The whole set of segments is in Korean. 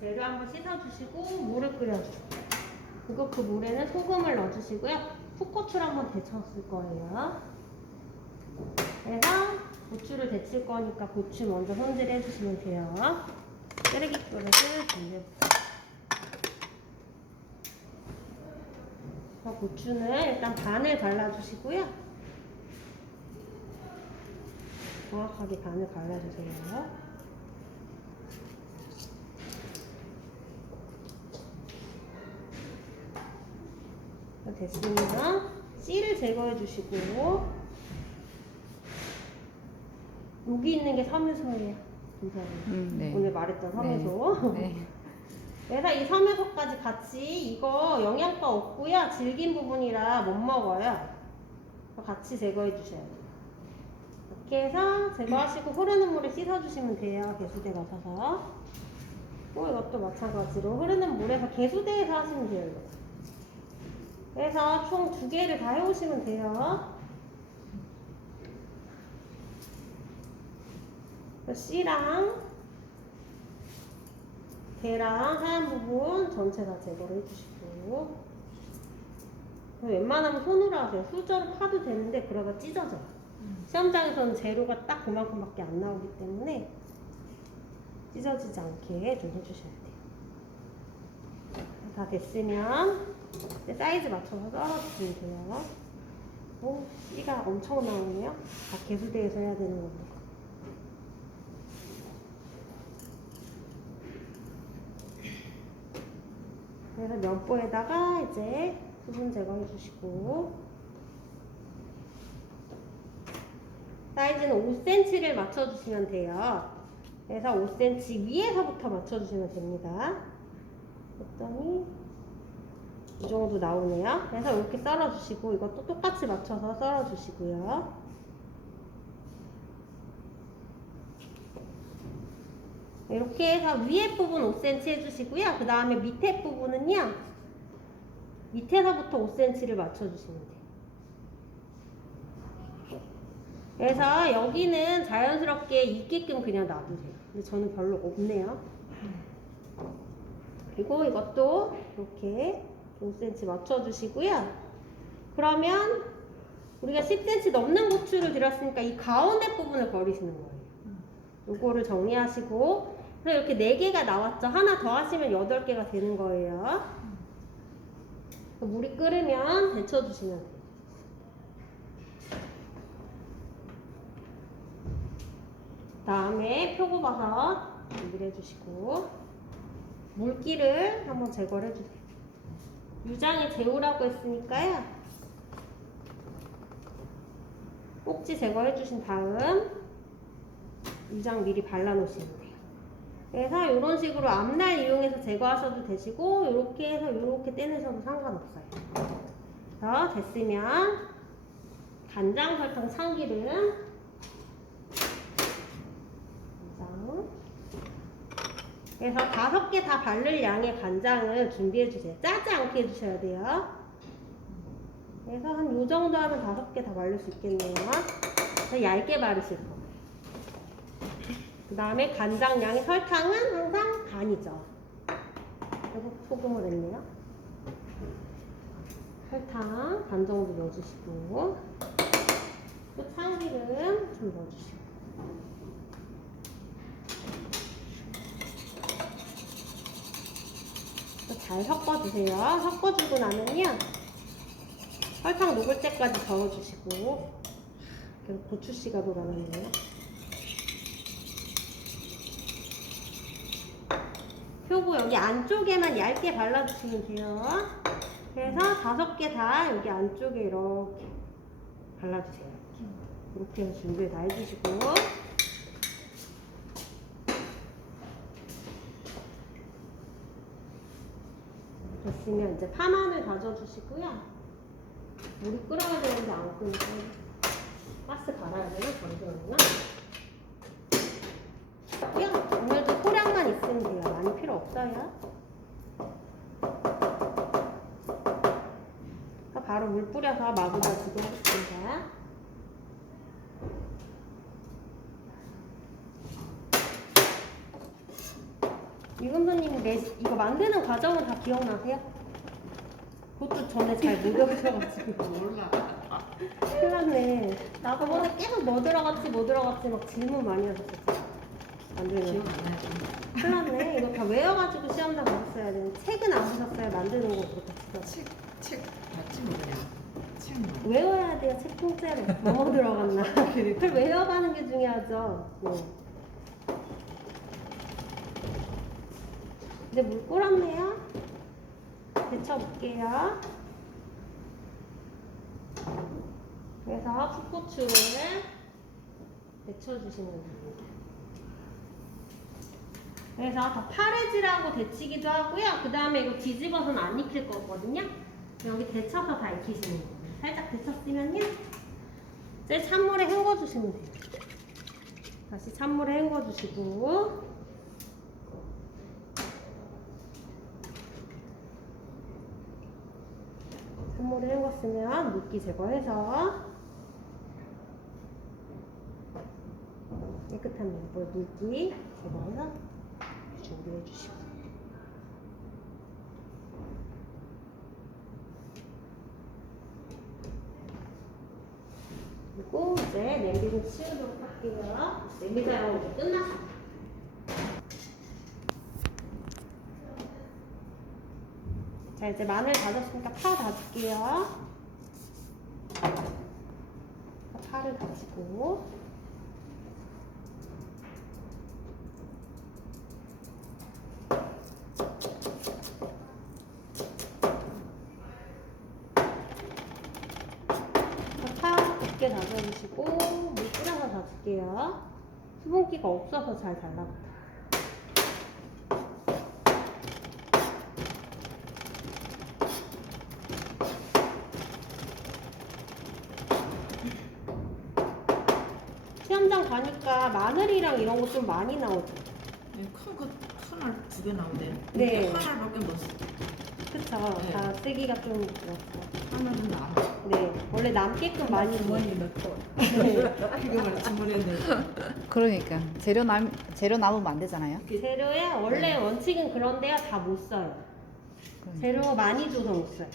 재료 한번 씻어주시고 물을 끓여주세요. 그리고 그 물에는 소금을 넣어주시고요. 풋고추를 한번 데쳤을 거예요. 그래서 고추를 데칠 거니까 고추 먼저 손질해 주시면 돼요. 쓰레기 그릇을 준비해볼게요. 고추는 일단 반을 갈라주시고요. 정확하게 반을 갈라주세요. 됐으면 씨를 제거해 주시고, 여기 있는 게 섬유소예요. 네. 오늘 말했던 섬유소. 네. 그래서 이 섬유소까지 같이, 이거 영양가 없고요, 질긴 부분이라 못 먹어요. 같이 제거해 주셔야 돼요. 이렇게 해서 제거하시고 흐르는 물에 씻어주시면 돼요. 개수대 가셔서. 이것도 마찬가지로 흐르는 물에서 개수대에서 하시면 돼요. 이거. 그래서 총 2개를 다 해오시면 돼요. 씨랑 게랑 하얀 부분 전체 다 제거를 해주시고, 웬만하면 손으로 하세요. 수저로 파도 되는데 그러다 찢어져요. 시험장에서는 재료가 딱 그만큼밖에 안 나오기 때문에 찢어지지 않게 좀 해주셔야 돼요. 다 됐으면 사이즈 맞춰서 썰어주시면 돼요. 오, 씨가 엄청 나오네요. 다 개수대에서 해야 되는 겁니다. 그래서 면보에다가 이제 수분 제거해 주시고, 사이즈는 5cm를 맞춰주시면 돼요. 그래서 5cm 위에서부터 맞춰주시면 됩니다. 그랬더니 이 정도 나오네요. 그래서 이렇게 썰어주시고, 이것도 똑같이 맞춰서 썰어주시고요. 이렇게 해서 위에 부분 5cm 해주시고요. 그 다음에 밑에 부분은요, 밑에서부터 5cm를 맞춰주시면 돼요. 그래서 여기는 자연스럽게 있게끔 그냥 놔두세요. 근데 저는 별로 없네요. 그리고 이것도 이렇게 5cm 맞춰주시고요. 그러면 우리가 10cm 넘는 고추를 들였으니까 이 가운데 부분을 버리시는 거예요. 요거를 정리하시고, 그래서 이렇게 4개가 나왔죠. 하나 더 하시면 8개가 되는 거예요. 물이 끓으면 데쳐주시면 돼요. 다음에 표고버섯 준비를 해주시고, 물기를 한번 제거를 해주세요. 유장에 재우라고 했으니까요, 꼭지 제거해 주신 다음 유장 미리 발라 놓으시면 돼요. 그래서 이런 식으로 앞날 이용해서 제거하셔도 되시고, 이렇게 해서 이렇게 떼내셔도 상관없어요. 그래서 됐으면 간장, 설탕, 참기름, 그래서 5개 다 바를 양의 간장을 준비해주세요. 짜지 않게 해주셔야 돼요. 그래서 한 요 정도 하면 5개 다 바를 수 있겠네요. 더 얇게 바르실 거예요. 그 다음에 간장 양의 설탕은 항상 반이죠. 그리고 소금을 했네요. 설탕 반 정도 넣어주시고, 또 참기름 좀 넣어주시고. 잘 섞어주세요. 섞어주고 나면요, 설탕 녹을 때까지 저어주시고, 그리고 고추씨가 돌아가네요. 표고 여기 안쪽에만 얇게 발라주시면 돼요. 그래서 5개 다 여기 안쪽에 이렇게 발라주세요. 이렇게 해서 준비를 다 해주시고, 됐으면 이제 파마늘 다져주시고요. 물이 끓어야 되는데 안 끓니까 가스 갈아야 되나? 잠시만요. 오늘도 소량만 있으면 돼요. 많이 필요 없어요. 바로 물 뿌려서 마구다 주도록 하겠습니다. 유금선님 이거 만드는 과정은 다 기억나세요? 그것도 전에 잘 못 외우셔가지고 몰라. 큰일 났네. 나 저번에 계속 뭐 들어갔지 막 질문 많이 하셨었죠. 만드는 기억 거. 안 나지. 큰일 났네. 이거 다 외워가지고 시험장 가셨어야 되는데 책은 안 보셨어요? 만드는 거 그렇게 진짜. 책 봤지 뭐 그냥. 책 뭐. 외워야 돼요. 책 통째로. 뭐뭐 들어갔나. 그걸 외워가는 게 중요하죠. 네. 이제 물 끓었네요. 데쳐볼게요. 그래서 풋고추를 데쳐주시면 됩니다. 그래서 더 파래지라고 데치기도 하고요. 그 다음에 이거 뒤집어서는 안 익힐 거거든요. 여기 데쳐서 다 익히시는 거예요. 살짝 데쳤으면요. 이제 찬물에 헹궈주시면 돼요. 다시 찬물에 헹궈주시고 찬물에 헹궜으면 물기 제거해서 깨끗한 물기 제거해서 준비해 주시고 그리고 이제 냄비를 치우도록 할게요. 냄비 사용 이제 끝났어요. 자, 이제 마늘 다졌으니까 파 다질게요. 파를 다지고 파 곱게 다져주시고 물 뿌려서 다질게요. 수분기가 없어서 잘 달라붙어요. 시험장 가니까 마늘이랑 이런 거 좀 많이 나오죠. 큰거 하나 두 개 나오네. 네. 하나밖에 못 써. 그쵸. 네. 다 쓰기가 좀 그렇죠. 하나는 남아. 네. 원래 남게끔 많이 주머니 넣고. 네. 이거만 주머니에 넣고. 그러니까 재료 남으면 안 되잖아요. 재료에 원래 원칙은 그런데요. 다 못 써요. 재료 많이 줘서 못 써요.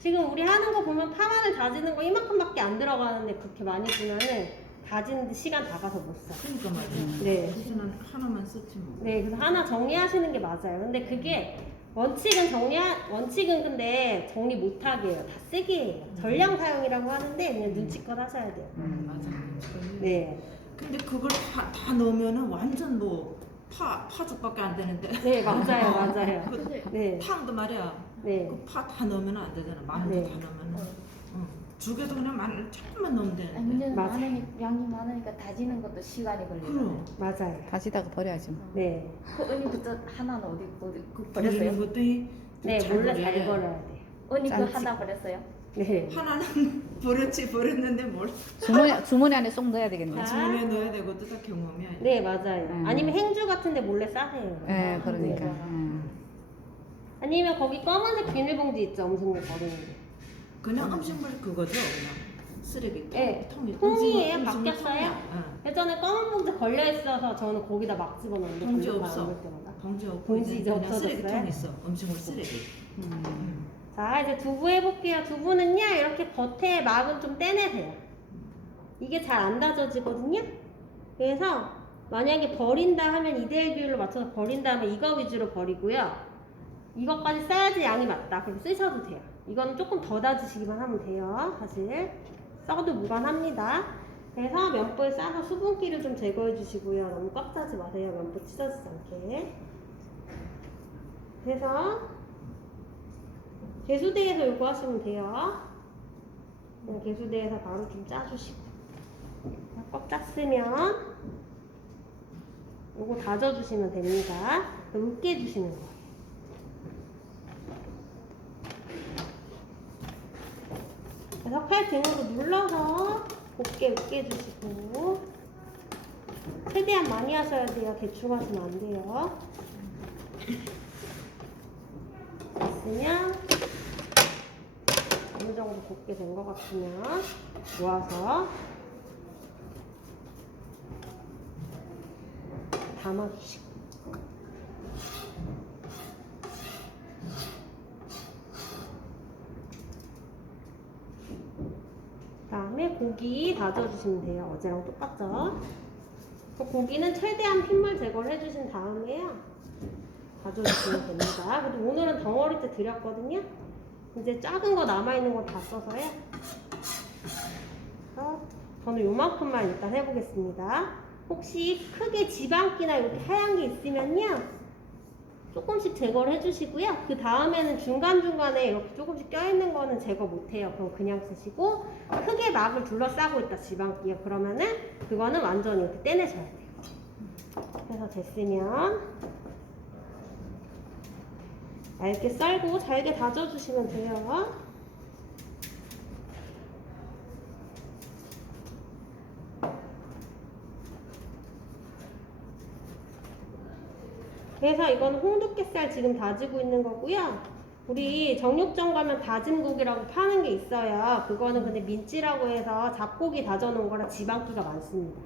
지금 우리 하는 거 보면 파마늘 다지는 거 이만큼밖에 안 들어가는데 그렇게 많이 주면은 다지는데 시간 다 가서 못 써. 그러니까 말이야. 네. 그래서는 하나만 썼지 뭐. 네, 그래서 하나 정리하시는 게 맞아요. 근데 그게 원칙은 근데 정리 못하게 해요. 다 쓰게 해요. 전량 사용이라고 하는데 그냥 눈치껏 하셔야 돼요. 맞아. 네. 근데 그걸 다 넣으면은 완전 뭐 파죽밖에 안 되는데. 네, 맞아요, 맞아요. 그 네. 탕도 말이야. 네. 그 파 다 넣으면 안 되잖아. 마늘 네. 다 넣으면. 죽에도 그냥 마늘 조금만 넣으면 아니, 되는데. 문제는 맞아. 양이 많으니까 다지는 것도 시간이 걸리잖아요. 그럼. 맞아요. 다시다가 버려야지 뭐. 네. 그 언니부터 하나는 어디 그 버렸어요? 버리는 것도 네, 잘 몰래 버려야 잘 돼. 버려야 돼요. 언니 그 짠지. 하나 버렸어요? 네. 하나는 버렸는데 뭘 주머니 안에 쏙 넣어야 되겠네. 자. 주문에 넣어야 되고도 다 경험이야. 네, 맞아요. 음. 아니면 행주 같은데 몰래 싸세요. 네, 그러니까. 네. 아니면 거기 검은색 비닐봉지 있죠, 음식물 버리는데. 그냥 음식물 그거죠, 그냥 쓰레기 네, 통이. 통이에요? 음식물 바뀌었어요? 통이야. 예전에 검은 봉지 걸려 있어서 저는 거기다 막 집어넣는데 봉지 걸려서 없어. 안 볼 때마다. 봉지 없고 봉지 이제 이제 그냥 없어졌어요? 쓰레기통 있어. 음식물 쓰레기. 자, 이제 두부 해볼게요. 두부는요, 이렇게 겉에 막은 좀 떼내세요. 이게 잘 안 다져지거든요? 그래서 만약에 버린다 하면 2대1 비율로 맞춰서 버린다면 이거 위주로 버리고요. 이것까지 써야지 양이 맞다. 그럼 쓰셔도 돼요. 이건 조금 더 다지시기만 하면 돼요. 사실 써도 무관합니다. 그래서 면보에 싸서 수분기를 좀 제거해 주시고요. 너무 꽉 짜지 마세요. 면보 찢어지지 않게. 그래서 개수대에서 요거 하시면 돼요. 그냥 개수대에서 바로 좀 짜주시고. 꽉 짰으면 요거 다져주시면 됩니다. 으깨 주시는 거예요. 그래서 칼 등으로 눌러서 곱게 으깨주시고, 최대한 많이 하셔야 돼요. 대충 하시면 안 돼요. 됐으면 어느 정도 곱게 된 것 같으면 모아서 담아주시고, 다음에 고기 다져주시면 돼요. 어제랑 똑같죠? 고기는 최대한 핏물 제거를 해주신 다음에요. 다져주시면 됩니다. 그래도 오늘은 덩어리 때 드렸거든요. 이제 작은 거 남아있는 거 다 써서요. 그래서 저는 요만큼만 일단 해보겠습니다. 혹시 크게 지방기나 이렇게 하얀 게 있으면요. 조금씩 제거를 해주시고요. 그 다음에는 중간중간에 이렇게 조금씩 껴있는 거는 제거 못해요. 그럼 그냥 쓰시고 크게 막을 둘러싸고 있다 지방기요. 그러면은 그거는 완전히 이렇게 떼내셔야 돼요. 그래서 됐으면 얇게 썰고 잘게 다져주시면 돼요. 그래서 이건 홍두깨살 지금 다지고 있는 거고요. 우리 정육점 가면 다진 고기라고 파는 게 있어요. 그거는 근데 민찌라고 해서 잡고기 다져놓은 거라 지방기가 많습니다.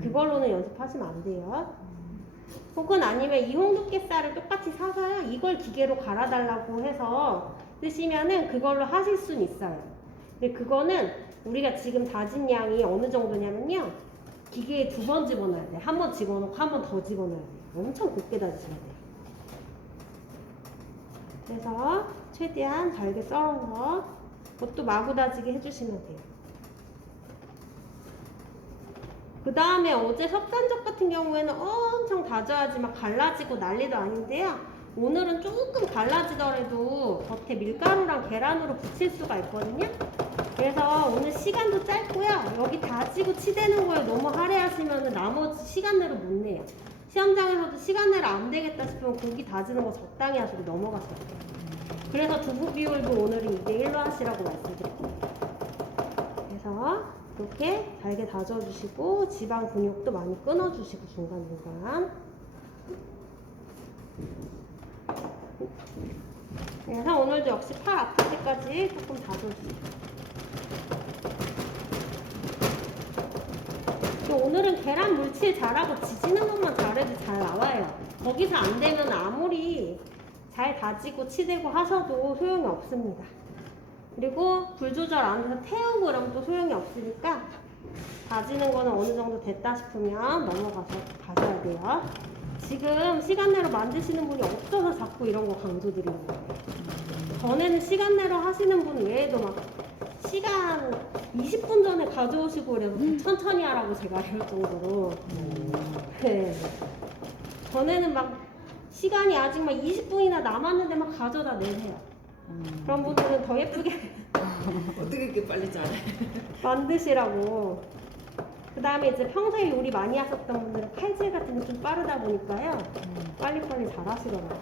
그걸로는 연습하시면 안 돼요. 혹은 아니면 이 홍두깨살을 똑같이 사서요. 이걸 기계로 갈아달라고 해서 쓰시면은 그걸로 하실 수는 있어요. 근데 그거는 우리가 지금 다진 양이 어느 정도냐면요. 기계에 2번 집어넣어야 돼. 한 번 집어넣고 한 번 더 집어넣어야 돼. 엄청 곱게 다지셔야 돼요. 그래서 최대한 잘게 썰어서 그것도 마구 다지게 해주시면 돼요. 그 다음에 어제 석산적 같은 경우에는 엄청 다져야지 막 갈라지고 난리도 아닌데요. 오늘은 조금 갈라지더라도 겉에 밀가루랑 계란으로 붙일 수가 있거든요. 그래서 오늘 시간도 짧고요. 여기 다지고 치대는 거에 너무 할애하시면 나머지 시간 내로 못 내요. 시험장에서도 시간 내로 안 되겠다 싶으면 고기 다지는 거 적당히 하시고 넘어가셔야 돼요. 그래서 두부 비율도 오늘은 2대1로 하시라고 말씀드릴게요. 그래서 이렇게 잘게 다져주시고 지방 근육도 많이 끊어주시고 중간중간. 그래서 오늘도 역시 팔 아플 때까지 조금 다져주세요. 오늘은 계란 물칠 잘하고 지지는 것만 잘해도 잘 나와요. 거기서 안 되면 아무리 잘 다지고 치대고 하셔도 소용이 없습니다. 그리고 불 조절 안 해서 태우고 그러면 또 소용이 없으니까 다지는 거는 어느 정도 됐다 싶으면 가셔야 돼요. 지금 시간 내로 만드시는 분이 없어서 자꾸 이런 거 강조드리는 거예요. 전에는 시간 내로 하시는 분 외에도 막 시간 20분 전에 가져오시고 그래서 천천히 하라고 제가 할 정도로. 네. 전에는 막 시간이 아직 막 20분이나 남았는데 막 가져다 내세요. 그런 분들은 더 예쁘게 어떻게 이렇게 빨리 잘해? 만드시라고. 그 다음에 이제 평소에 요리 많이 하셨던 분들은 칼질 같은 게 좀 빠르다 보니까요. 빨리빨리 잘 하시더라고요.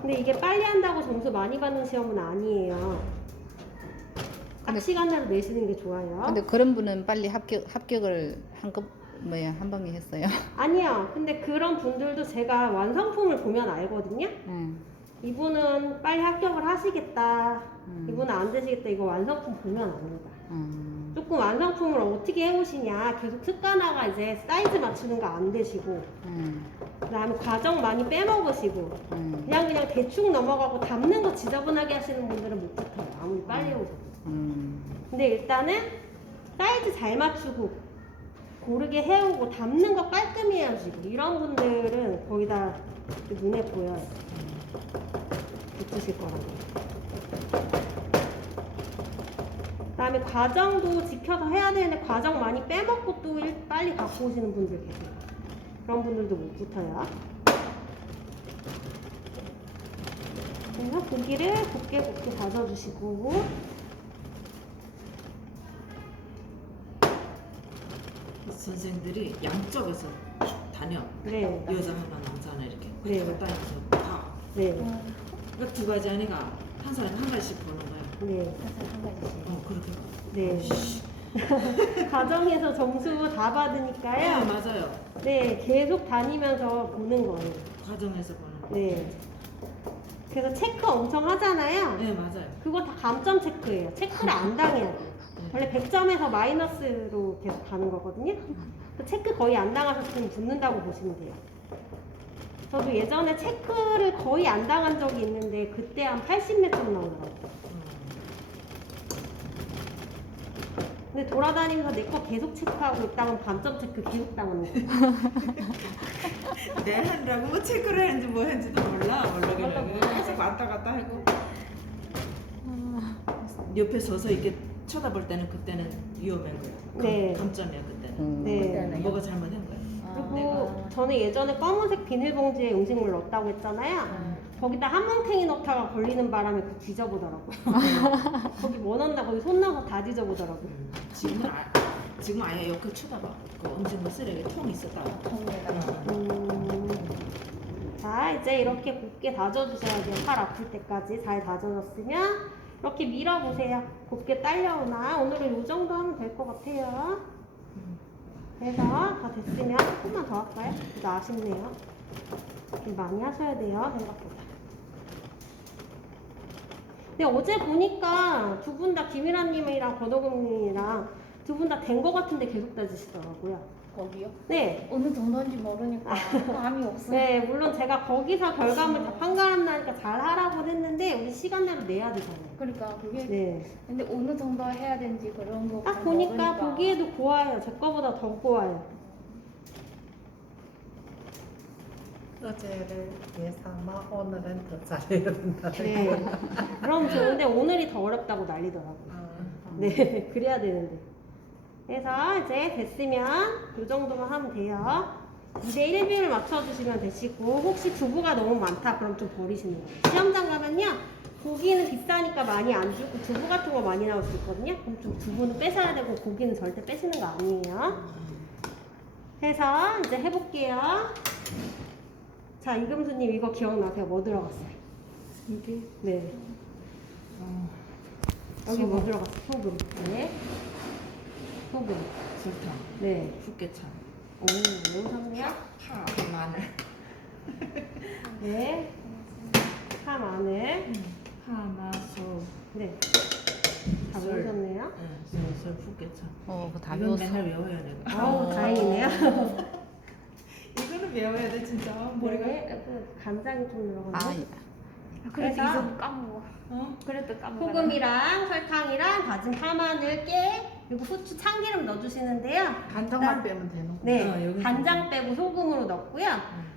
근데 이게 빨리 한다고 점수 많이 받는 시험은 아니에요. 딱 시간 내로 내시는 게 좋아요. 근데 그런 분은 빨리 합격을 한 방에 했어요. 아니요. 근데 그런 분들도 제가 완성품을 보면 알거든요. 응. 이분은 빨리 합격을 하시겠다. 이분은 안 되시겠다. 이거 완성품 보면 압니다. 조금 완성품을 어떻게 해오시냐. 계속 습관화가 이제 사이즈 맞추는 거 안 되시고. 그 다음에 과정 많이 빼먹으시고. 그냥 대충 넘어가고 담는 거 지저분하게 하시는 분들은 못 붙어요. 아무리 빨리 해오셔도. 근데 일단은 사이즈 잘 맞추고 고르게 해오고 담는 거 깔끔히 해야지고 이런 분들은 거의 다 눈에 보여요. 붙으실 거라고. 그 다음에 과정도 지켜서 해야 되는데 과정 많이 빼먹고 또 빨리 갖고 오시는 분들 계세요. 그런 분들도 못 붙어요. 그래서 고기를 곱게 다져주시고 선생들이 양쪽에서 다녀. 네. 여자 하나 남자 하나 이렇게 네. 갔다 해서 다. 네. 그러니까 2가지 하니까 한 사람 한 가지씩 보는 거야. 네. 한 가지씩. 그렇게. 네. 과정에서 점수 다 받으니까요. 맞아요. 네, 계속 다니면서 보는 거예요. 과정에서 보는 거. 네. 그래서 체크 엄청 하잖아요. 네, 맞아요. 그거 다 감점 체크예요. 체크를 안 당해야 돼요. 원래 100점에서 마이너스로 계속 가는 거거든요. 그 체크 거의 안 당하셨으면 붙는다고 보시면 돼요. 저도 예전에 체크를 거의 안 당한 적이 있는데 그때 한 80 몇 점 나오더라고요. 근데 돌아다니면서 내 거 계속 체크하고 있다면 반점 체크 계속 당하는 거야. 내 하느라고 뭐 체크를 했는지 뭐 했는지도 몰라. 계속 왔다 갔다 하고. 옆에 서서 이렇게 쳐다볼 때는 그때는 위험한 거야. 네. 감점이야 그때는. 네. 그때는요? 뭐가 잘못한 거야. 그리고 저는 예전에 검은색 비닐봉지에 음식물 넣었다고 했잖아요. 거기다 한뭉탱이 넣다가 걸리는 바람에 그 뒤져보더라고요. 거기 뭐 넣나 거기 손 넣어서 다 뒤져보더라고요. 지금 아예 옆에 쳐다봐. 그 음식물 쓰레기 통 있었다. 자 이제 이렇게 곱게 다져주셔야 돼요. 팔 아플 때까지 잘 다져졌으면 이렇게 밀어보세요. 곱게 딸려오나 오늘은 이 정도 하면 될 것 같아요. 그래서 다 됐으면 조금만 더 할까요? 이거 아쉽네요. 좀 많이 하셔야 돼요 생각보다. 근데 어제 보니까 두 분 다 김일아님이랑 권호금님이랑 두 분 다 된 거 같은데 계속 따지시더라고요. 거기요? 네. 어느 정도인지 모르니까 감이 없어요. 네, 물론 제가 거기서 결과물 다 판가름 나니까 잘 하라고 했는데 우리 시간대로 내야 되잖아요. 그러니까 그게 네. 근데 어느 정도 해야 되는지 그런 거 딱 보니까 보기에도 고와요. 제 거보다 더 고와요. 어제를 예상하 오늘은 더 잘해야 된다. 네. 그럼 좋은데 오늘이 더 어렵다고 난리더라고요. 네, 그래야 되는데. 그래서 이제 됐으면 이 정도만 하면 돼요. 2대 1비율 맞춰주시면 되시고 혹시 두부가 너무 많다 그럼 좀 버리시는 거예요. 시험장 가면요 고기는 비싸니까 많이 안 주고 두부 같은 거 많이 나올 수 있거든요. 그럼 좀 두부는 빼셔야 되고 고기는 절대 빼시는 거 아니에요. 해서 이제 해볼게요. 자 이금수님 이거 기억나세요? 뭐 들어갔어요? 이게 네. 여기 뭐 들어갔어요? 소금. 네. 소금. 설탕, 네. 풋개참, 오, 외우셨네요? 파, 마늘, 네. 파, 마늘. 파마소, 네. 다 술. 외우셨네요? 술, 풋개참. 그거 다 이건 배웠어. 맨날 외워야 돼. 아우, 다행이네요. 이거는 외워야 돼 진짜. 머리가. 네. 간장이 좀 아, 들어갔네. 그래도 그래서 이거 까먹어. 그래도 까먹어. 소금이랑 설탕이랑 다진 파, 마늘, 깨, 그리고 후추, 참기름 넣어주시는데요. 간장만 빼면 되는 거. 네. 여기 간장 빼고 소금으로 넣고요.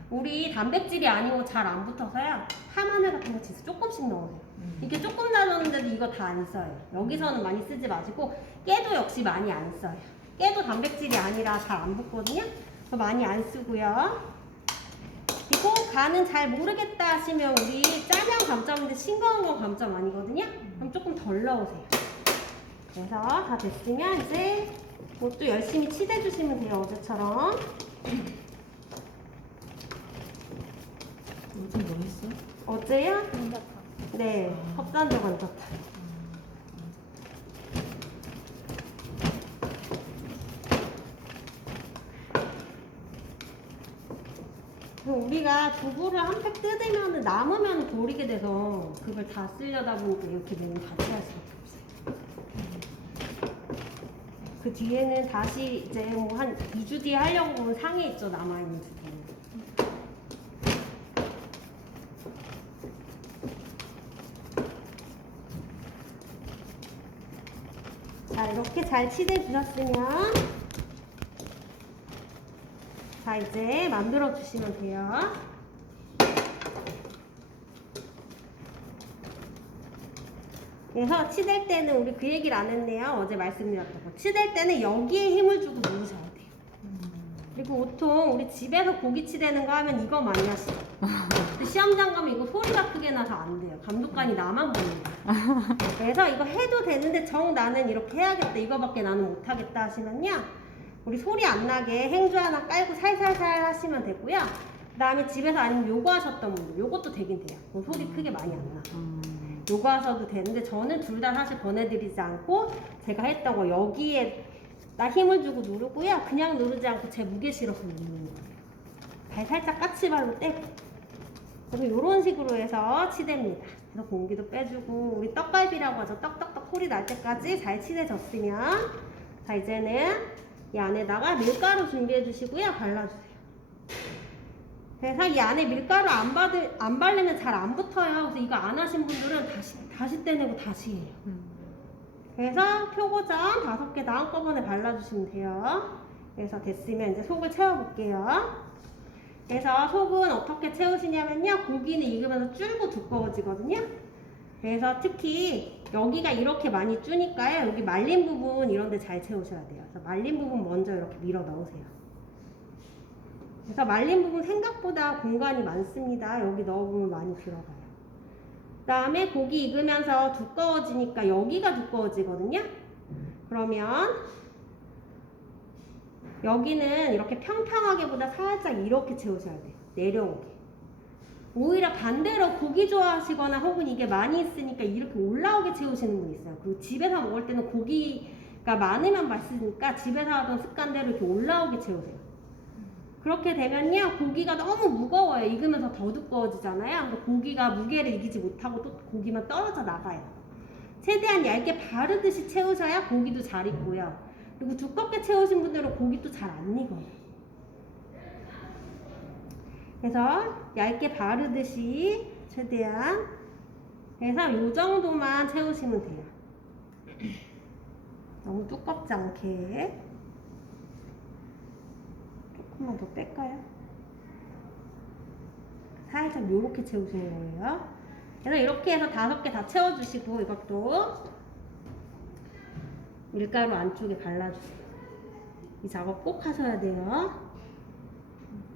우리 단백질이 아니고 잘 안 붙어서요. 파, 마늘 같은 거 진짜 조금씩 넣으세요. 이게 조금 나눴는데도 이거 다 안 써요. 여기서는 많이 쓰지 마시고 깨도 역시 많이 안 써요. 깨도 단백질이 아니라 잘 안 붙거든요. 그래서 많이 안 쓰고요. 그리고 간은 잘 모르겠다 하시면 우리 짜면 감점인데 싱거운 건 감점 아니거든요. 그럼 조금 덜 넣으세요. 그래서 다 됐으면 이제 이것도 열심히 치대 주시면 돼요. 어제처럼. 무슨 뭐 했어? 어제요? 감자탕. 네, 컵산적 감자탕. 우리가 두부를 한 팩 뜯으면 남으면 버리게 돼서 그걸 다 쓰려다 보니까 이렇게 메뉴 같이 할 수밖에 없어요. 그 뒤에는 다시 이제 뭐 한 2주 뒤에 하려고 보면 상해 있죠, 남아있는 두부. 자, 이렇게 잘 치대 주셨으면 자, 이제 만들어 주시면 돼요. 그래서 치댈 때는 우리 그 얘기를 안 했네요. 어제 말씀드렸던 거. 치댈 때는 여기에 힘을 주고 누르셔야 돼요. 그리고 보통 우리 집에서 고기 치대는 거 하면 이거 많이 하시죠. 근데 시험장 가면 이거 소리가 크게 나서 안 돼요. 감독관이 나만 보는 거예요. 그래서 이거 해도 되는데 정 나는 이렇게 해야겠다. 이거밖에 나는 못하겠다 하시면요. 우리 소리 안 나게 행주 하나 깔고 살살살 하시면 되고요. 그 다음에 집에서 아니면 요거 하셨던 분들 요것도 되긴 돼요. 그럼 소리 크게 많이 안 나. 요거 하셔도 되는데 저는 둘 다 사실 권해드리지 않고 제가 했던 거 여기에 나 힘을 주고 누르고요. 그냥 누르지 않고 제 무게 실어서 누르는 거예요. 발 살짝 까치발로 떼고. 그래서 이런 식으로 해서 치댑니다. 그래서 공기도 빼주고 우리 떡갈비라고 하죠. 떡떡떡 소리 날 때까지 잘 치대졌으면 자 이제는 이 안에다가 밀가루 준비해 주시고요. 발라주세요. 그래서 이 안에 밀가루 안 바르면 잘 안 붙어요. 그래서 이거 안 하신 분들은 다시 떼내고 다시 해요. 그래서 표고전 5개 다 한꺼번에 발라주시면 돼요. 그래서 됐으면 이제 속을 채워볼게요. 그래서 속은 어떻게 채우시냐면요. 고기는 익으면서 줄고 두꺼워지거든요. 그래서 특히 여기가 이렇게 많이 주니까요. 여기 말린 부분 이런 데 잘 채우셔야 돼요. 그래서 말린 부분 먼저 이렇게 밀어 넣으세요. 그래서 말린 부분 생각보다 공간이 많습니다. 여기 넣어보면 많이 들어가요. 그 다음에 고기 익으면서 두꺼워지니까 여기가 두꺼워지거든요. 그러면 여기는 이렇게 평평하게보다 살짝 이렇게 채우셔야 돼요. 내려오게. 오히려 반대로 고기 좋아하시거나 혹은 이게 많이 있으니까 이렇게 올라오게 채우시는 분 있어요. 그리고 집에서 먹을 때는 고기가 많으면 맛있으니까 집에서 하던 습관대로 이렇게 올라오게 채우세요. 그렇게 되면요, 고기가 너무 무거워요. 익으면서 더 두꺼워지잖아요. 그러니까 고기가 무게를 이기지 못하고 또 고기만 떨어져 나가요. 최대한 얇게 바르듯이 채우셔야 고기도 잘 익고요. 그리고 두껍게 채우신 분들은 고기도 잘 안 익어요. 그래서 얇게 바르듯이 최대한 그래서 이 정도만 채우시면 돼요. 너무 두껍지 않게 조금만 더 뺄까요? 살짝 요렇게 채우시는 거예요. 그래서 이렇게 해서 5개 다 채워주시고 이것도 밀가루 안쪽에 발라주세요. 이 작업 꼭 하셔야 돼요.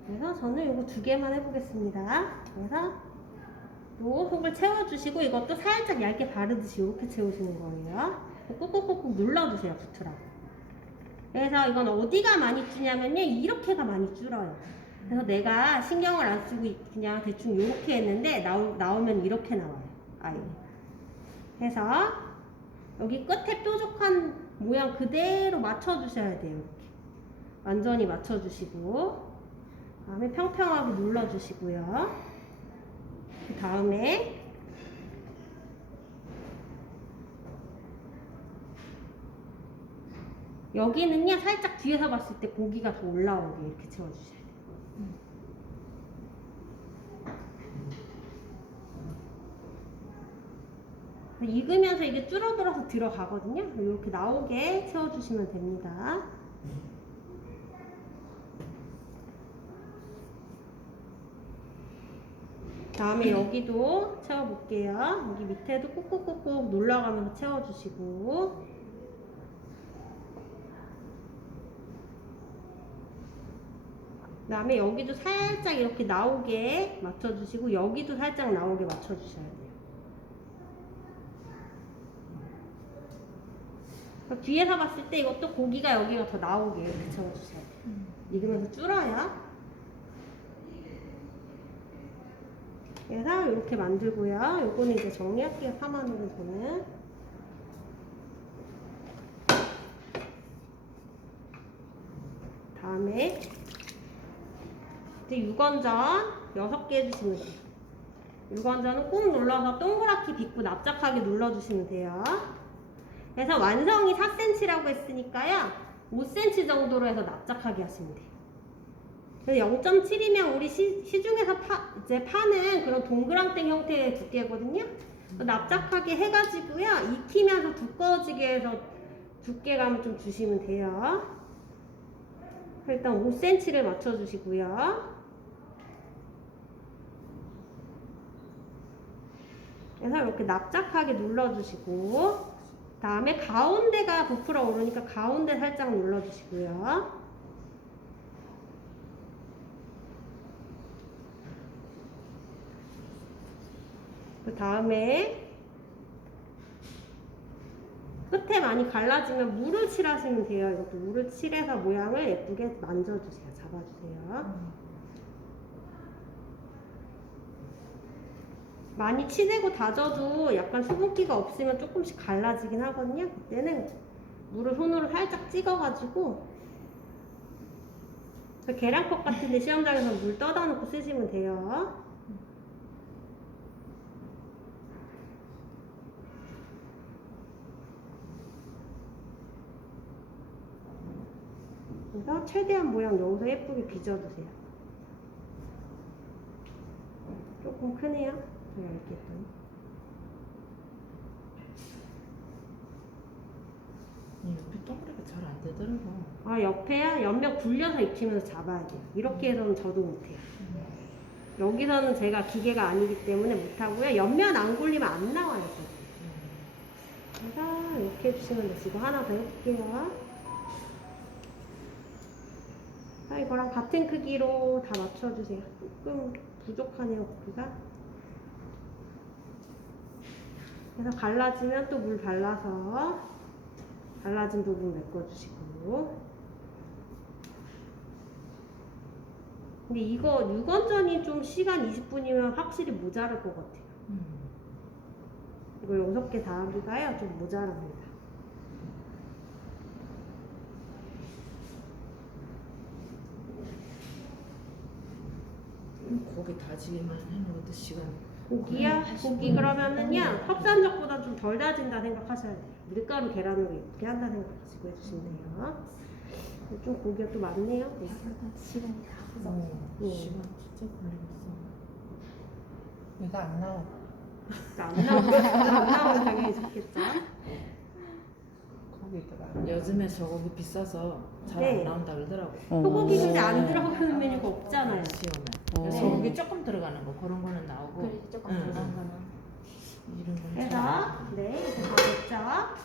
그래서 저는 이거 2개만 해보겠습니다. 그래서 요 속을 채워주시고 이것도 살짝 얇게 바르듯이 이렇게 채우시는 거예요. 꾹꾹꾹꾹 눌러주세요. 붙으라고. 그래서 이건 어디가 많이 주냐면요. 이렇게가 많이 줄어요. 그래서 내가 신경을 안 쓰고 그냥 대충 이렇게 했는데 나오면 이렇게 나와요. 아예. 그래서 여기 끝에 뾰족한 모양 그대로 맞춰주셔야 돼요. 이렇게. 완전히 맞춰주시고 다음에 평평하게 눌러주시고요. 그 다음에 여기는요 살짝 뒤에서 봤을 때 고기가 더 올라오게 이렇게 채워주셔야 돼요. 익으면서 이게 줄어들어서 들어가거든요. 이렇게 나오게 채워주시면 됩니다. 다음에 여기도 채워볼게요. 여기 밑에도 꾹꾹꾹꾹 눌러가면서 채워주시고 그 다음에 여기도 살짝 이렇게 나오게 맞춰주시고 여기도 살짝 나오게 맞춰주셔야 돼요. 뒤에서 봤을 때 이것도 고기가 여기가 더 나오게 이렇게 채워주셔야 돼요. 익으면서 줄어요. 그래서 이렇게 만들고요. 요거는 이제 정리할게요. 파마늘은 저는. 다음에 이제 유건전 6개 해주시면 돼요. 유건전은 꾹 눌러서 동그랗게 빗고 납작하게 눌러주시면 돼요. 그래서 완성이 4cm라고 했으니까요. 5cm 정도로 해서 납작하게 하시면 돼요. 0.7이면 우리 시중에서 이제 파는 그런 동그랑땡 형태의 두께거든요. 납작하게 해가지고요. 익히면서 두꺼워지게 해서 두께감을 좀 주시면 돼요. 일단 5cm를 맞춰주시고요. 그래서 이렇게 납작하게 눌러주시고 다음에 가운데가 부풀어 오르니까 가운데 살짝 눌러주시고요. 그 다음에 끝에 많이 갈라지면 물을 칠하시면 돼요. 이렇게 물을 칠해서 모양을 예쁘게 만져주세요. 잡아주세요. 많이 치대고 다져도 약간 수분기가 없으면 조금씩 갈라지긴 하거든요. 그때는 물을 손으로 살짝 찍어가지고 계량컵 같은데 시험장에서 물 떠다 놓고 쓰시면 돼요. 그래서 최대한 모양 여기서 예쁘게 빚어주세요. 조금 크네요. 더 얇게 했더니. 옆에 동그랗게 잘 안 되더라고. 아, 옆에야 옆면 굴려서 익히면서 잡아야 돼요. 이렇게 해서는 저도 못해요. 여기서는 제가 기계가 아니기 때문에 못하고요. 옆면 안 굴리면 안 나와요. 그래서 이렇게 해주시면 되시고 하나 더 해볼게요. 자, 이거랑 같은 크기로 다 맞춰주세요. 조금 부족하네요, 고기가. 그래서 갈라지면 또 물 발라서 갈라진 부분 메꿔주시고. 근데 이거 6원전이 좀 시간 20분이면 확실히 모자랄 것 같아요. 이거 6개 다 하기가요 좀 모자랍니다. 고기 다지기만 해는 것도 시간. 고기야? 고기 그러면은요 협산적보다 좀 덜 다진다 생각하셔야 돼요. 밀가루 계란으로 예쁘게 한다 생각하시고 해주시면 돼요. 좀 고기가 또 많네요. 네. 시간이 다 없어. 시간 진짜 걸리겠어. 이거 안 나와. 안 나오면 당연히 좋겠죠. 고기가 요즘에 소고기 비싸서 잘 네. 안 나온다 그러더라고. 소고기 근데 안 들어가는 메뉴가 없잖아요. 시험에. 어. 소고기 조금 들어가는 거 그런 거는 나오고. 그래 조금 응, 들어간 응. 거는. 이런 거는 그래서 잘. 네 이제 다 됐죠.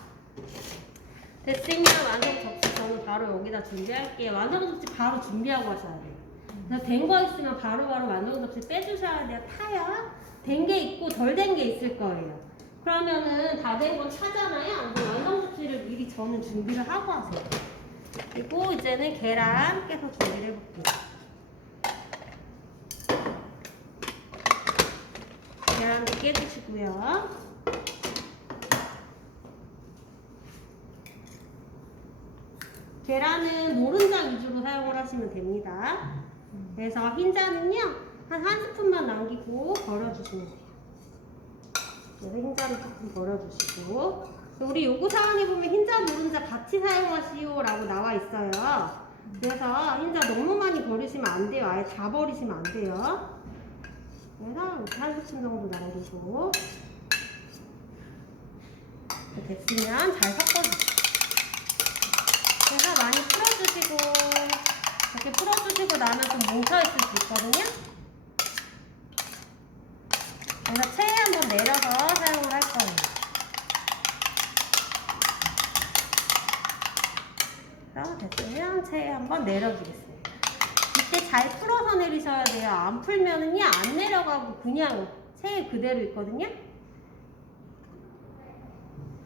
됐으면 완성 접시 저는 바로 여기다 준비할게요. 완성 접시 바로 준비하고 하셔야 돼요. 그래서 된 거 있으면 바로바로 완성 접시 빼주셔야 돼요. 타야 된 게 있고 덜 된 게 있을 거예요. 그러면은 다 된 건 차잖아요. 그래서 완성 접시를 미리 저는 준비를 하고 하세요. 그리고 이제는 계란 깨서 준비를 해볼게요. 계란도 깨주시고요. 계란은 노른자 위주로 사용을 하시면 됩니다. 그래서 흰자는요 한 스푼만 남기고 버려주시면 돼요. 그래서 흰자를 조금 버려주시고 우리 요구사항에 보면 흰자 노른자 같이 사용하시오 라고 나와 있어요. 그래서 흰자 너무 많이 버리시면 안 돼요. 아예 다 버리시면 안 돼요. 그래서 이렇게 한 스푼 정도 남기고 됐으면 잘 섞어주세요. 그래서 많이 풀어주시고 이렇게 풀어주시고 나면 좀 뭉쳐있을 수 있거든요. 그래서 체에 한번 내려서 사용을 할 거예요. 그래서 됐으면 체에 한번 내려주겠습니다. 이때 잘 풀어서 내리셔야 돼요. 안 풀면은요 안 내려가고 그냥 체에 그대로 있거든요.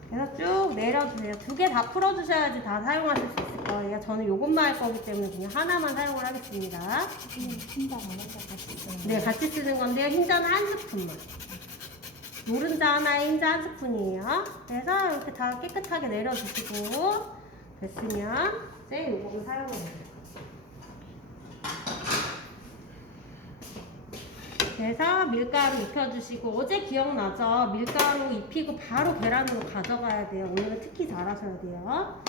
그래서 쭉 내려주세요. 2개 다 풀어주셔야지 다 사용하실 수 있을 거예요. 저는 요것만 할 거기 때문에 그냥 하나만 사용을 하겠습니다. 흰자 노른자 같이 쓰는 네, 같이 쓰는 건데요. 흰자는 한 스푼만. 노른자 하나에 흰자 한 스푼이에요. 그래서 이렇게 다 깨끗하게 내려주시고 됐으면 이제 요거를 사용을 해요. 그래서 밀가루 입혀주시고 어제 기억나죠? 밀가루 입히고 바로 계란으로 가져가야 돼요. 오늘은 특히 잘하셔야 돼요.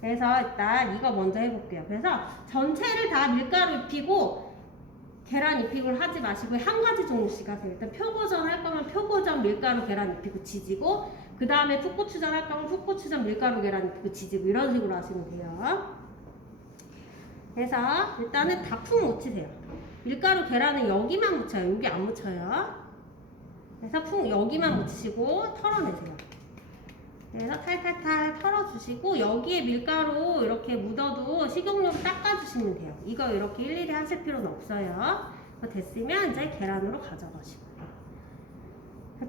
그래서 일단 이거 먼저 해볼게요. 그래서 전체를 다 밀가루 입히고 계란 입히고를 하지 마시고 한 가지 종류씩 하세요. 일단 표고전 할 거면 표고전 밀가루 계란 입히고 지지고 그 다음에 풋고추전 할 거면 풋고추전 밀가루 계란 입히고 지지고 이런 식으로 하시면 돼요. 그래서 일단은 다 푹 묻히세요. 밀가루 계란은 여기만 묻혀요. 여기 안 묻혀요. 그래서 푹 여기만 묻히시고 털어내세요. 그래서 탈탈탈 털어주시고 여기에 밀가루 이렇게 묻어도 식용유로 닦아주시면 돼요. 이거 이렇게 일일이 하실 필요는 없어요. 됐으면 이제 계란으로 가져가시고요.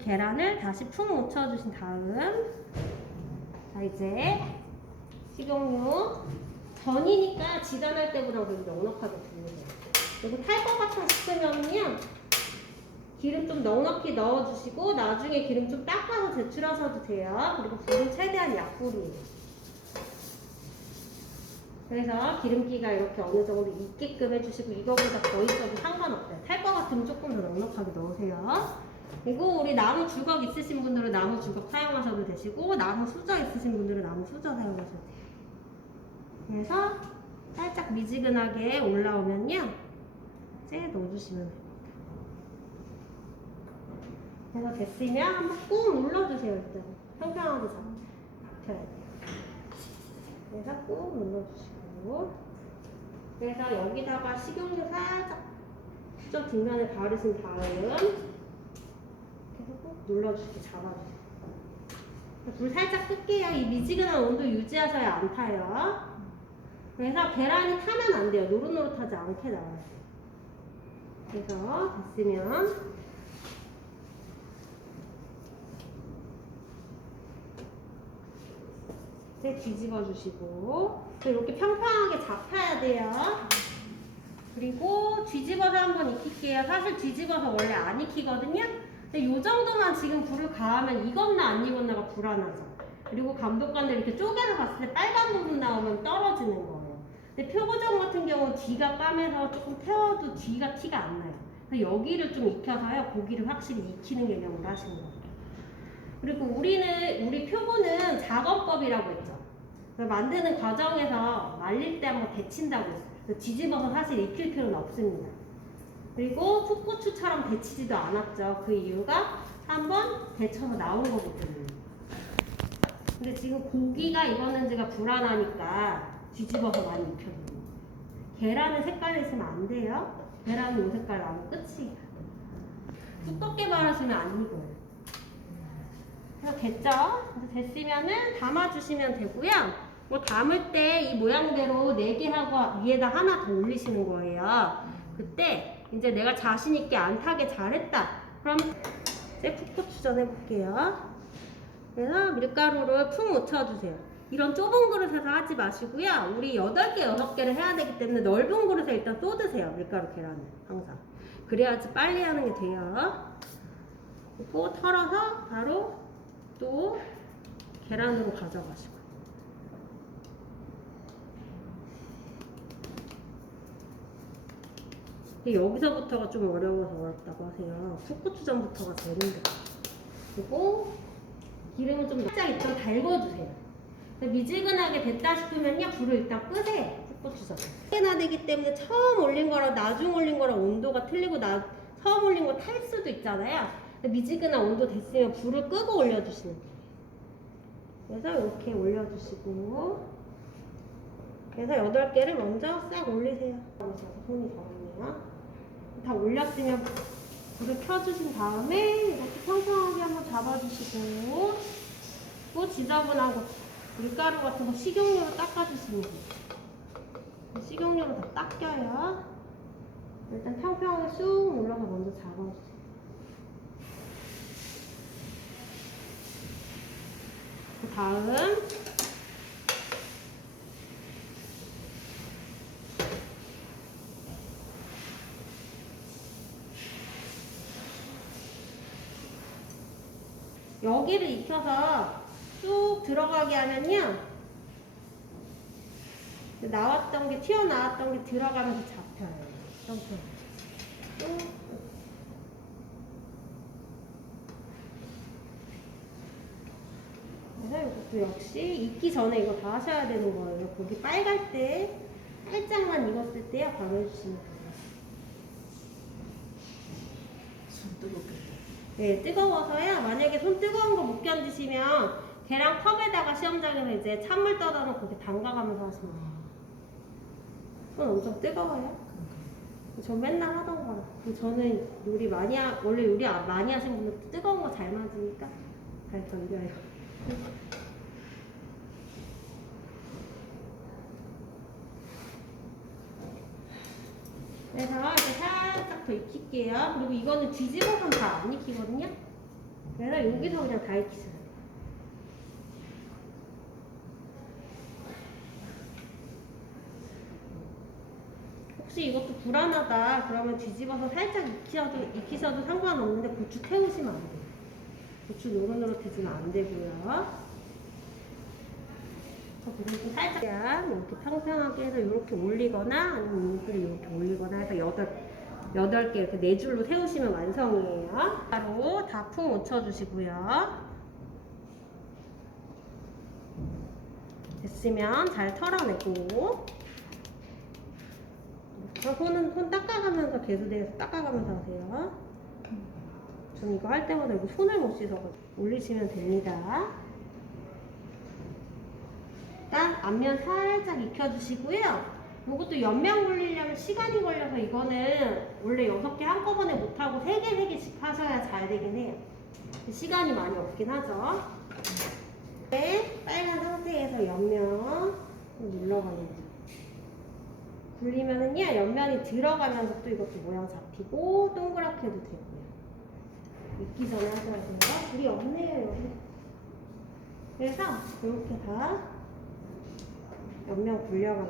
계란을 다시 푹 묻혀주신 다음 자 이제 식용유 전이니까 지단할 때보다 그래도 넉넉하게 두르세요. 그리고 탈 것 같은 거 싶으면요 기름 좀 넉넉히 넣어주시고 나중에 기름 좀 닦아서 제출하셔도 돼요. 그리고 불은 최대한 약불이에요. 그래서 기름기가 이렇게 어느 정도 있게끔 해주시고 이거보다 더 있어도 상관없어요. 탈 것 같으면 조금 더 넉넉하게 넣으세요. 그리고 우리 나무 주걱 있으신 분들은 나무 주걱 사용하셔도 되시고 나무 수저 있으신 분들은 나무 수저 사용하셔도 돼요. 그래서 살짝 미지근하게 올라오면요 이제 넣어주시면 됩니다. 그래서 됐으면 한번 꾹 눌러주세요. 일단 평평하게 잡혀야 돼요. 그래서 꾹 눌러주시고, 그래서 여기다가 식용유 살짝 좀 뒷면에 바르신 다음 계속 꾹 눌러주시고 잡아주세요. 불 살짝 끌게요. 이 미지근한 온도 유지하셔야 안 타요. 그래서 계란이 타면 안 돼요. 노릇노릇하지 않게 나와요. 그래서 됐으면 이제 뒤집어 주시고 이렇게 평평하게 잡혀야 돼요. 그리고 뒤집어서 한번 익힐게요. 사실 뒤집어서 원래 안 익히거든요. 근데 이 정도만 지금 불을 가하면 익었나 안 익었나가 불안하죠. 그리고 감독관들 이렇게 쪼개서 봤을 때 빨간 부분 나오면 떨어지는 거예요. 근데 표고정 같은 경우는 뒤가 까매서 조금 태워도 뒤가 티가 안 나요. 그래서 여기를 좀 익혀서요. 고기를 확실히 익히는 개념으로 하시는 거예요. 그리고 우리 표고는 작업법이라고 했죠. 만드는 과정에서 말릴 때 한번 데친다고 했어요. 뒤집어서 사실 익힐 필요는 없습니다. 그리고 풋고추처럼 데치지도 않았죠. 그 이유가 한번 데쳐서 나온 거기 때문에. 근데 지금 고기가 익었는지가 불안하니까 뒤집어서 많이 익혀줍니다. 계란은 색깔 내시면 안 돼요. 계란은 이 색깔 나면 끝이에요. 두껍게 말하시면 안 익어요. 그래서 됐죠? 그래서 됐으면은 담아주시면 되고요. 뭐 담을 때 이 모양대로 4개 하고 위에다 하나 더 올리시는 거예요. 그때 이제 내가 자신있게 안 타게 잘했다. 그럼 이제 풋고추전 해볼게요. 그래서 밀가루를 푹 묻혀주세요. 이런 좁은 그릇에서 하지 마시고요. 우리 8개, 6개를 해야 되기 때문에 넓은 그릇에 일단 쏟으세요. 밀가루 계란을 항상. 그래야지 빨리 하는 게 돼요. 그리고 털어서 바로 또 계란으로 가져가시고. 근데 여기서부터가 좀 어려워서 어렵다고 하세요. 풋고추전부터가 제일 힘들어요. 그리고 기름을 좀 살짝 일단 달궈주세요. 미지근하게 됐다 싶으면요, 불을 일단 끄세요. 풋고추전. 꽤나 되기 때문에 처음 올린 거랑 나중 올린 거랑 온도가 틀리고 처음 올린 거 탈 수도 있잖아요. 미지근한 온도 됐으면 불을 끄고 올려주시는 거예요. 그래서 이렇게 올려주시고, 그래서 8개를 먼저 싹 올리세요. 손이 더럽네요. 다 올렸으면 불을 켜주신 다음에 이렇게 평평하게 한번 잡아주시고, 또 지저분한 거, 밀가루 같은 거 식용유로 닦아주시면 돼요. 식용유로 다 닦여요. 일단 평평하게 쑥 눌러서 먼저 잡아주세요. 그 다음 여기를 익혀서 쭉 들어가게 하면요, 나왔던 게 튀어나왔던 게 들어가면서 잡혀요. 이렇게 그래서 이것도 역시 익기 전에 이거 다 하셔야 되는 거예요. 고기 빨갈 때 살짝만 익었을 때요, 바로 해주시면 돼요. 손 뜨겁겠다. 네, 뜨거워서요. 만약에 손 뜨거운 거 못 견디시면 계란 컵에다가 시험장에서 이제 찬물 떠다 놓고 이렇게 담가가면서 하시면 돼요. 손 엄청 뜨거워요. 저 맨날 하던 거라. 저는 요리 원래 요리 많이 하신 분들 뜨거운 거 잘 맞으니까 잘 견뎌요. 그래서 이제 살짝 더 익힐게요. 그리고 이거는 뒤집어서는 다 안 익히거든요. 그래서 여기서 그냥 다 익히세요. 혹시 이것도 불안하다 그러면 뒤집어서 살짝 익히셔도 상관없는데 고추 태우시면 안 돼요. 고추 노릇노릇해지면 안 되고요. 그리고 살짝 이렇게 평평하게 해서 이렇게 올리거나 아니면 이걸 이렇게 올리거나 해서 8개 이렇게 4줄로 세우시면 완성이에요. 바로 다 푹 묻혀주시고요. 됐으면 잘 털어내고, 손 닦아가면서 개수대에서 닦아가면서 하세요. 전 이거 할 때마다 이거 손을 못 씻어가지고 올리시면 됩니다. 일단 앞면 살짝 익혀주시고요. 이것도 옆면 굴리려면 시간이 걸려서 이거는 원래 6개 한꺼번에 못하고 3개씩 하셔야 잘 되긴 해요. 시간이 많이 없긴 하죠. 네, 빨간 상태에서 옆면 눌러가는 거죠. 굴리면은요, 옆면이 들어가면서 또 이것도 모양 잡히고 동그랗게 해도 되고요. 익기 전에 하셔야 돼요. 불이 없네요, 여기. 그래서 이렇게 다 옆면 굴려가는